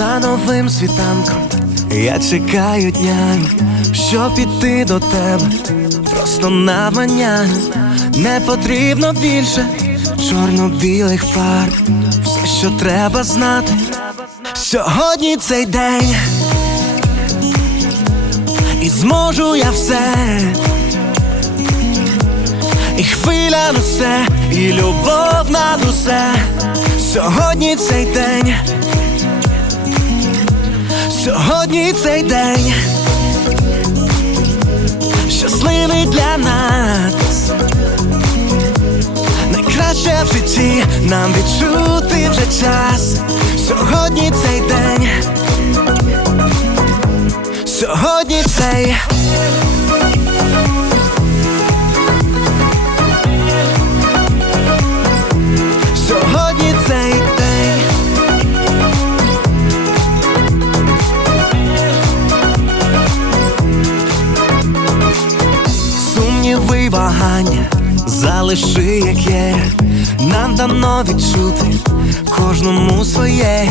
За новим світанком я чекаю дня, щоб піти до тебе, просто навмання не потрібно більше чорно-білих фарб, все, що треба знати. Сьогодні цей день, і зможу я все, і хвиля несе, і любов над усе. Сьогодні цей день. Сьогодні цей день щасливий для нас, найкраще в житті нам відчути вже час. Сьогодні цей день, сьогодні цей. Вагання залиши, як є, нам дано відчути кожному своє.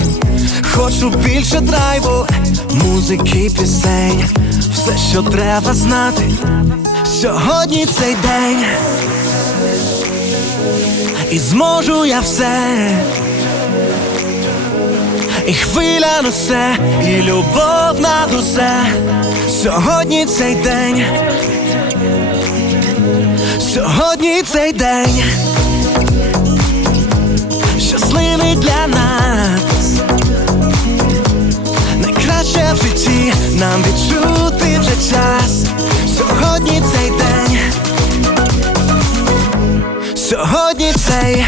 Хочу більше драйву, музики, пісень, все, що треба знати. Сьогодні цей день, і зможу я все. І хвиля несе, і любов над усе. Сьогодні цей день. Сьогодні цей день щасливий для нас, найкраще в житті нам відчути вже час. Сьогодні цей день, сьогодні цей.